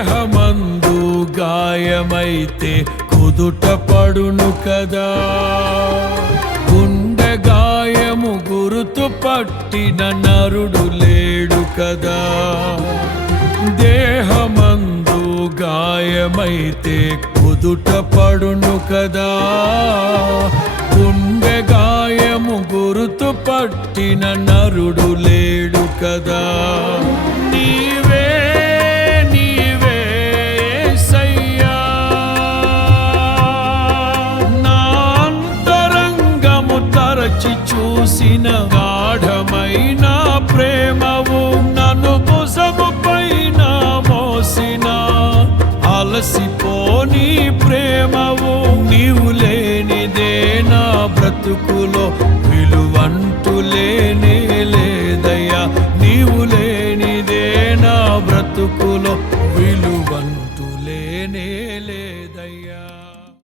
దేహమందు గాయమైతే కుదుట పడును కదా, గుండె గాయము గురుతు పట్టిన నరుడు లేడు కదా. దేహమందు గాయమైతే కుదుట పడును కదా, గుండె గాయము గురుతు పట్టిన నరుడు లేడు కదా. నీవే నీవే యేసయ్యా, నా అంతరంగము తరచి చూసిన గాఢమైన ప్రేమవు, నన్ను భుజము పైన మోసిన అలసిపోని ప్రేమవు. నీవు లేనిదే నా బ్రతుకులో విలువంటూ లేనే లేదయ్యా, నీవు లేనిదే నా బ్రతుకులో విలువంటూ లేనే లేదయ్యా.